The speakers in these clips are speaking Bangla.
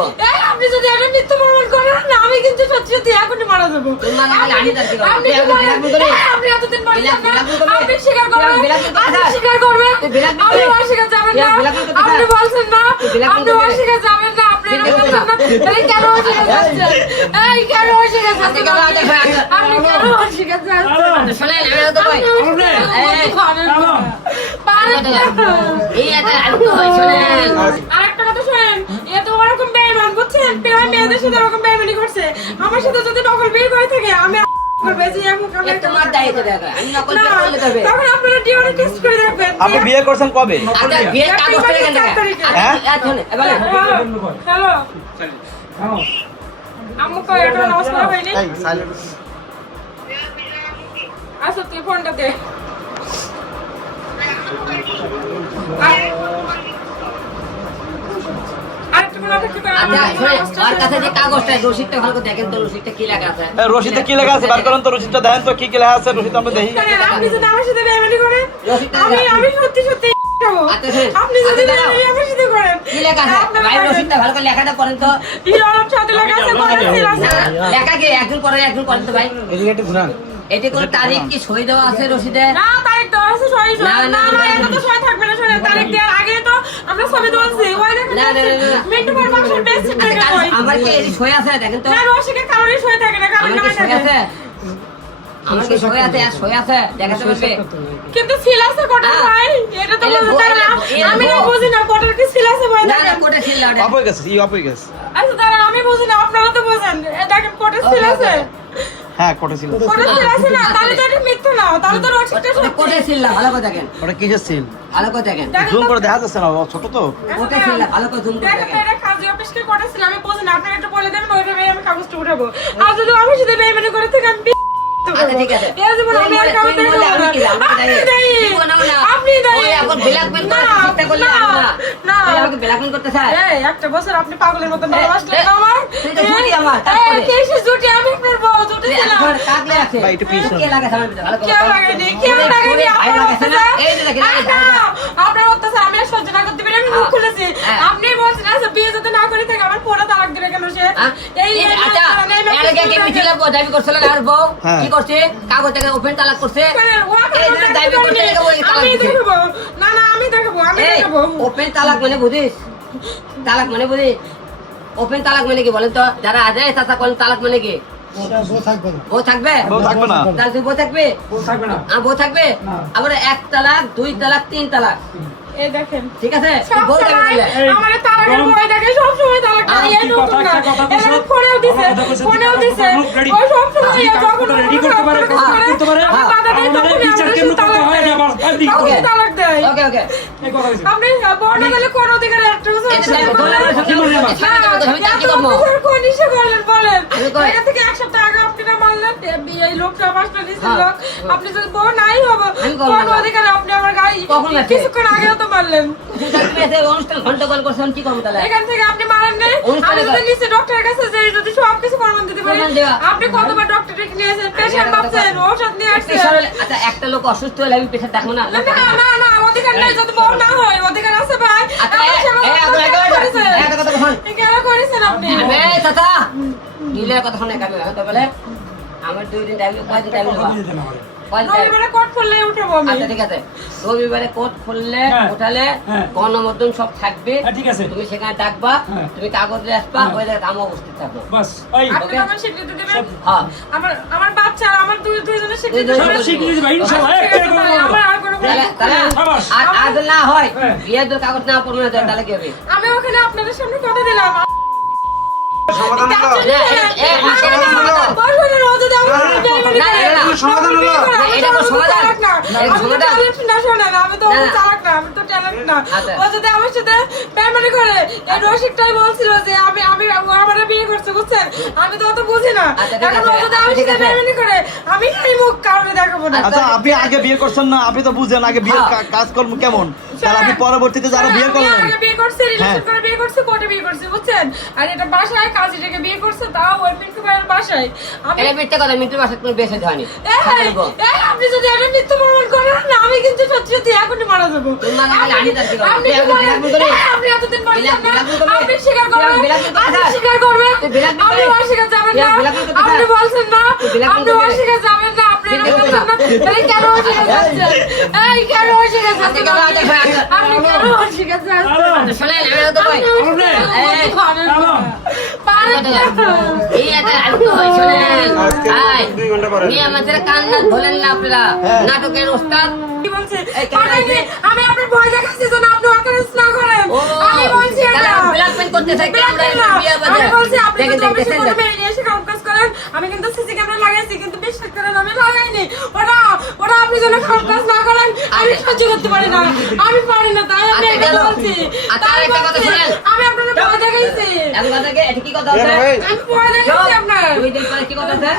করবো। আপনি যদি এটা মিথ্যা প্রমাণ করেন না আমি কিন্তু সত্যি সত্যি এখনই মারা যাবো। আপনি এতদিন আপনি স্বীকার করবেন, আপনি স্বীকার করবেন, আপনি অস্বীকার যাবেন না, আপনি বলছেন না, আপনি অস্বীকার যাবেন না, আপনি এটা বলছেন না, তাহলে কেন অস্বীকার যাচ্ছেন? এই কেন অস্বীকার যাচ্ছেন? আপনি কেন অস্বীকার যাচ্ছেন? শোনেন আমি তো ভাই আরেকটা কথা শোনেন, এ তো ওরকম বেঈমান বুঝছেন, প্রায় মেয়েদের সাথে ওরকম বেঈমানি করছে। আমার সাথে যদি নকল বিয়ে করে থাকে আমি আপনি বিয়ে করছেন কবে? আচ্ছা তুই ফোনটা দে। রসিদটা কি লেখা আছে? বার করেন তো, রসিদটা দেখেন তো কি কি লেখা আছে। রসিদ আমরা দেখি। আপনি যদি আমার সাথে বেইমানি করেন আমি সত্যি সত্যি আপনি যদি বেইমানি আমার সাথে করেন কি লেখা আছে? ভাই রসিদটা ভালো করে লেখাটা পড়েন তো। হিরোর সাথে লেখা আছে লেখা কি একজন পড়েন তো ভাই। এদিকে ঘুরান। এতে কোন তারিখ কি সই দেওয়া আছে রসিদে? না তারিখ দেওয়া আছে, সই না এটা তো সই থাকবে না। শুনে তারিখ দেওয়ার আগে তো আমরা ছবি তুলছি। ওই দেখেন মিন্টু ভাই বাসার বেস্ট ফ্রেন্ড কই আমার কি এই সই আছে দেখেন তো। না রসিকে কারোরই সই থাকে না, কারণ না থাকে। আমার কি সই আছে? আর সই আছে দেখাতে পারবে? কিন্তু সিল আছে কোটা ভাই, এটা তো বলতে না। আমি না বুঝি না কোটার কি সিল আছে ভাই। না দেখেন কোটা সিল না। অফ হয়ে গেছে, অফ হয়ে গেছে। আচ্ছা দাঁড়ান আমি বুঝি না, আপনারা তো বুঝেন। দেখেন কোটার সিল আছে। হ্যাঁ কোটা ছিল। কোটার সিল আছে না, তাহলে তো এটা মিথ্যা না, তাহলে তো রসিকটা সত্যি। কোটা সিল না, ভালো করে দেখেন। ওটা কিসের সিল? ভালো করে দেখেন। জুম করে দেখা যাচ্ছে না, ছোট তো। কোটা সিল না, ভালো করে জুম করে দেখেন দেখেন। এটা কাজী অফিসকে কোটা সিল আমি বুঝি না, আপনারা একটু বলে দেবেন, ওইভাবে আমি কাগজটা উঠাবো। আর যদি আমি সাথে বেইমানি করে থেকে আমি আচ্ছা ঠিক আছে। এই জীবন আমি আর কাউকে দেব না। আপনি দায়ী। ওই এখন ব্ল্যাকমেল করে চিন্তা করলে না। না তুই আমাকে ব্ল্যাকমেল করতে চাস? এই একটা বছর আপনি পাগলের মতো ভালোবাসলেন না আমার। তুই তো জুটি আমার, তারপরে? এই কেসে জুটি আমি আপনার বউ জুটি ছিলাম। এখন কাকলে আছে। ভাই, একটু পিছন। কে লাগাছে আমার ভিতরে? ভালো করে কেউ লাগায়নি, কেউ লাগায়নি। ভাই লাগাছে না? এই যে দেখেন, এই যে আপনার অত্যাচার আমি আর সহ্য না করতে পারি, আমি মুখ খুলেছি। আপনি বলছেন আচ্ছা বিয়ে যদি না করে থাকে আমার পড়া তালাক দিবে কেন সে? এই আচ্ছা এর আগে কি মিছিল দাবি করছিল আর বউ কি করছে? কাগজ থেকে ওপেন তালাক করছে। এই যে দাবি করতে গেলে ওই তালাক আমি দিছে। দেখাবো। না না আমি দেখাবো, আমি এই দেখাবো। ওপেন তালাক মানে বুঝিস? তালাক মানে বুঝিস? ওপেন তালাক মানে কি বলেন তো? যারা আজ চাচা কোন তালাক মানে কি? বউ থাকবে? বউ থাকবে না। তাহলে তুই বউ থাকবে? বউ থাকবে? আবার 1 তালাক 2 তালাক 3 তালাক। এই দেখেন ঠিক আছে? সব বউ থাকবে সময় বলে। আমার তালাকের বই দেখে সব সময় তালাক দেয়। এই নতুন না, এরা ফোনেও দিছে, ফোনেও দিছে। ওই সব সময় যখন রেডি করতে পারে, করতে পারে। আমি বাধা দিই তখনই বিচার আমাদের কেমন তালাক করতে হয় দেয়। না আবার তখনই তালাক দেয়। ওকে ওকে। এই কথা হইছে। আপনি বড় গেলে কোন অধিকারে একটা বছর এটা দেখ, বলে আমার সামনে বলে আমার। আমি তার কি করব? কোন নিশে করলেন বলেন? আমি কই? এখান থেকে এক সপ্তাহ আগে আপনি না মারলেন এই লোকটা বাসটা দিছিল লোক। আপনি যদি বউ নাই হবে আমি করবো কোন না। অধিকারে আপনি আমার গায়ে কখন লাগছে? কিছুক্ষণ আগেও তো মারলেন। অনুষ্ঠান ঘন্টাকল করছেন কি করবো তাহলে? এখান থেকে আপনি মারেন নাই। অনুষ্ঠানে আমি যদি নিচে ডক্টরের কাছে যাই যদি সব কিছু প্রমাণ দিতে পারি। প্রমাণ দেওয়া। আপনি কতবার ডক্টরে নিয়েছেন, পেশেন্ট ভাবছেন, ঔষধ নিয়ে আসছেন। আচ্ছা একটা লোক অসুস্থ হলে আমি পেশা দেখবো না? না না না অধিকার নাই, যদি বউ না হয় অধিকার আছে ভাই। আচ্ছা, আমার সেবা আপনার কেন কথা করেছেন? শোন। কেন করেছেন আপনি? চাচা নীলের কথা শুনে কামি হয় তো বলে আমার 2 দিন টাইম, কয়দিন টাইম নেবা? রবিবারে কোট খুললে উঠাবো আমি। আচ্ছা ঠিক আছে, রবিবারে কোর্ট খুললে উঠালে গণমাধ্যম সব থাকবে। ঠিক আছে। তুমি সেখানে ডাকবা, তুমি কাগজে আসবা, ওই জায়গায় আমি উপস্থিত থাকবো। বাস এই আপনি আমার স্বীকৃতি দেবেন? হ্যাঁ আমার বাচ্চা আমার দুইজনের স্বীকৃতি দুইজনের দেবেন? স্বীকৃতি দিবা, ইনশাআল্লাহ। ঠিক আছে, তাহলে আমার আর কোনো তাহলে সাবাস। আর আজ না হয় বিয়ের জন্য কাগজ না পড়বে না তাহলে কি হবে? আমি ওখানে আপনাদের সামনে কথা দিলাম। সমাধান হলো। বলবেন ও যদি আমার সাথে বেইমানি না, করে, না, না, সমাধান হলো। আমি এটা তো কোনো সমাধান? চালাক না। এটা আমি তো সমাধান? talent না, শোনেন, আমি তো না, না। চালাক না, আমি তো talent না। আচ্ছা। ও যদি আমার সাথে বেইমানি করে, এই রসিকটাই বলছিল যে ও আমারে বিয়ে করছে, বুঝছেন? আমি তো অত বুঝি না। আচ্ছা, ঠিক এখন ও আছে, যদি আমার ঠিক সাথে আছে। বেইমানি করে, আমি এই মুখ কাউকে দেখাবো না। আচ্ছা আপনি আগে বিয়ে করছেন না, আপনি তো বুঝেন আগে বিয়ের কাজকর্ম কেমন। তাহলে আপনি পরবর্তীতে যারা বিয়ে আমি করলেন আগে বিয়ে করছি, রিলেশন করে বিয়ে করছি, কোর্টে বিয়ে করছি, বুঝছেন? আর এটা বাসায় কাজীটাকে বিয়ে করছে, তাও ওই মিন্টু ভাইয়ের বাসায়। আমি এটা মিথ্যে কথা, মিন্টুর বাসায় কোনো বেশি হয়নি। আপনি যদি এটা মিথ্যে প্রমাণ করেন না, আমি কিন্তু সত্যি সত্যি এখনই মারা যাবো। তুমি মারা গেলে আমি তার কি করবো? আপনি তুই কি আমাকে বলেন? blackmail করবি? আপনি এতদিন বলছেন না, blackmail করবি? আপনি স্বীকার করবেন, তুই blackmail করবি? আপনি স্বীকার করবেন, তুই blackmail আপনি করবি? অস্বীকার যাবেন তুই না, blackmail করবি? আপনি বলছেন না, তুই blackmail আপনি করবি? অস্বীকার যাবেন না, আপনি এটা blackmail বলছেন না, তাহলে কেন অস্বীকার যাচ্ছেন? এই কেন অস্বীকার যাচ্ছেন? আপনি কেন অস্বীকার যাচ্ছেন? শোনেন, আমি তো কই। এই একটা আমি তো কই, শোনেন। এই, নিয়ে আমাদের কান্না ধরেন না আপনারা। নাটকের ওস্তাদ। কি বলছে? এই কেন পাঠাইনি, আমি আপনার ভয় দেখাচ্ছি যেন আপনি অকারেন্স না করেন। ও, আমি বলছি এটা। তাহলে ব্ল্যাকমেল করতে চাই, ক্যামেরা ব্ল্যাকমেল না। বিয়ে আমি বাজার। বলছি আপনি দেখেন, কিন্তু অফিসে দেখেন, কোনো দেখেন। মেয়ে নিয়ে এসে কাজ করেন। আমি কিন্তু সিসি ক্যামেরা লাগাইছি, কিন্তু বিশ্বাস করেন আমি লাগাইনি। ওটা আপনি যেন খারাপ কাজ না করেন, আমি সহ্য করতে পারি না। আমি পারি না, তাই আমি আচ্ছা, এটা গেল। বলছি। আচ্ছা, তাই আরেকটা কথা বলছি। শোনেন। আমি আপনার ভয় দেখাইছি। এখন কথা কি, এটা কি কথা আছে? আমি ভয় দেখাইছি আপনার। 2 দিন পরে কি কথা আছে?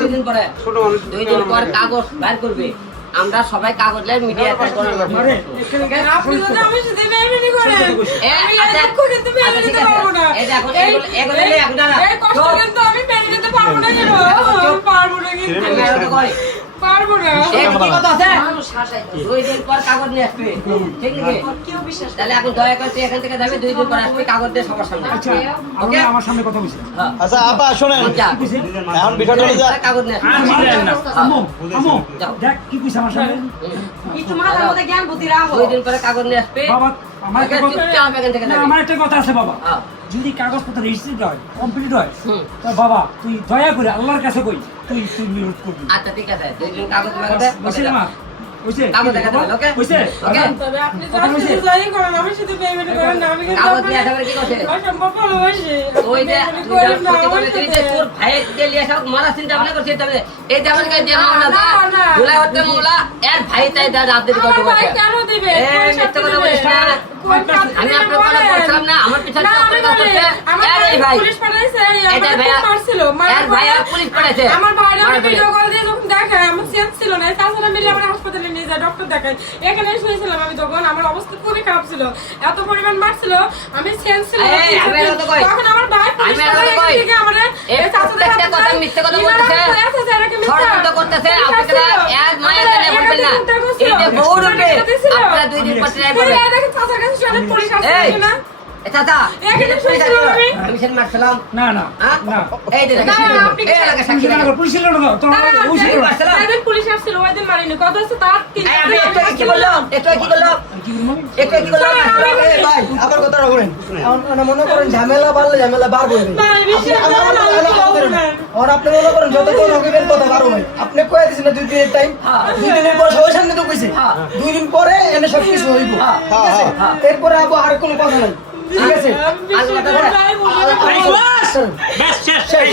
2 দিন পরে। 2 দিন পর কাগজ বাইর করবে। আমরা সবাই কাগজ লাই মিডিয়া আপনি যদি আমার সাথে মেয়েমেনি করেন, আমি এই আচ্ছা, দুঃখ কিন্তু মেনে আচ্ছা, ঠিক নিতে আছে। পারবো না। এটা এখন- এগুলো নিয়ে এখন দাঁড়া। এই কষ্ট চুপ। কিন্তু আমি মেনে নিতে পারবো না কেন? পারবো না কিন্তু। আমি আর তো কই। পারবো না। এই কি কথা আছে? 2 দিন পর কাগজ নিয়ে আসবে। ঠিক আছে? তাহলে এখন দয়া করে তুই এখান থেকে যাবি, 2 দিন পর আসবি, কাগজ দিয়ে সবার সামনে। আপনি আমার সামনে কথা বলছেন হ্যাঁ। আচ্ছা আপা শোনেন যা। এখন বিষয়টা হলো যে কাগজ নিয়ে আসবি। আম্মু আম্মু যাও। দেখ কি কইছ আমার সামনে একটু মাথার মধ্যে জ্ঞান বুদ্ধি রাখো। 2 দিন পরে কাগজ নিয়ে আসবে। বাবা আমার একটা কথা চুপচাপ এখান থেকে না, যাবি। আমার একটা কথা আছে বাবা হ্যাঁ। যদি কাগজপত্র রিসিভ হয় কমপ্লিট হয় হুম। তা বাবা তুই দয়া করে আল্লাহর কাছে কই তুই তুই নিরোধ করবি আচ্ছা ঠিক আছে, 2 দিন কাগজ লাগাতে বুঝছিস মা বুঝছে কাগজ দেখাতে হবে, ওকে? বুঝছে ওকে? তবে আপনি যা যাই করেন, আমার সাথে মেয়েমেনি করেন না। আমি কিন্তু কাগজ নিয়ে আসার কি করছে? অসম্ভব ভালোবাসি। ওই যে মেয়েমেনি তুই যা করেন না করতে আমার বলে, তুই যে সাথে। তোর ভাইয়ের যে লিয়ে সব মারা চিন্তা ভাবনা করছিস, তবে এই যে আমাদেরকে যে মামলা না, না। জুলাই হত্যা মামলা, এর ভাই তাই তার রাজনীতি করতে আমার ভাই বলছে। কেন দিবে? এই কোন মিথ্যে শাস্তি কথা দিবে? বলিস না। কোন শাস্তি আমি দিবে আপনার কথা বলেন? বলছিলাম না, আমার পিছনে না, চক্কর আমি কাজ বলি, করছে। আমার এর এই ভাই ভাই। পুলিশ পাঠাইছে, এটার আমাকে ভাইয়া, খুব মারছিল। এর ভাইয়া পুলিশ পাঠাইছে। আমার ভাইরা মারা ভিডিও ফেলে। কল দিয়ে যখন দেখায়, আমার সেন্স ছিল না। তাছাড়া মিলে আমার হাসপাতালে নিয়ে যায়, ডক্টর দেখায়। এখানে শুয়েছিলাম আমি তখন, আমার অবস্থা খুবই খারাপ ছিল। এত পরিমাণ মারছিল, আমি সেন্স ছিল না। এই, আমি আর তো কই। তখন আমার ভাই পুলিশ আমি আর তো পাঠায় কই। এদিকে আমারে, এই এই চাচাদের প্রত্যেকটা হাতে কথা যায়, মিথ্যে কথা ইনারা বলতেছে। হাতে আছে, এরা কি মিথ্যা? ষড়যন্ত্র করতেছে, মিথ্যা আপনারা ছিল। এক মায়ের জানে আমাদের বলবেন না। এখানে মিথ্যা এই যে ছিল। বউ রূপে, মিথ্যা ছিল। আপনারা 2 দিন পর ট্রাই এই করবেন। দেখেন চাচার কাছে শুনে পুলিশ আসছে এই, না? এ চাচা, এখানে পুলিশ শুয়েছিলাম আসলো। আমি। আমি সেদিন মারছিলাম। না না হ্যাঁ? না এই যে দেখেন, না, আপনি এই এলাকার সাক্ষী পুলিশ দেখেন। পুলিশ ছিল না তো না, না, বুঝছি আমি- মারছিলাম। একদিন পুলিশ আসছিল, ওই দিন মারিনি। কত হচ্ছে তার তিন এই, আমি একটু আগে কি বললাম? একটু আগে কি বললাম? একটু আগে কি বললাম? ভাই আমার কথাটা বলেন মনে করেন ঝামেলা বাড়লে ঝামেলা বার করবেন ভাই, বেশি আমার না, আমি বলবো না। আর আপনি মনে করেন যত কোন হইবেন কথা পারো ভাই আপনি কয়ে দিয়েছেন না 2 দিনের টাইম 2 দিনের পর সবাই সামনে তো কইছে 2 দিন পরে এনে সব কিছু হইব ঠিক আছে এরপরে আর কোনো কথা নাই ঠিক আছে আমি বেশি তাই বলবো না। ব্যাস শেষ শেষ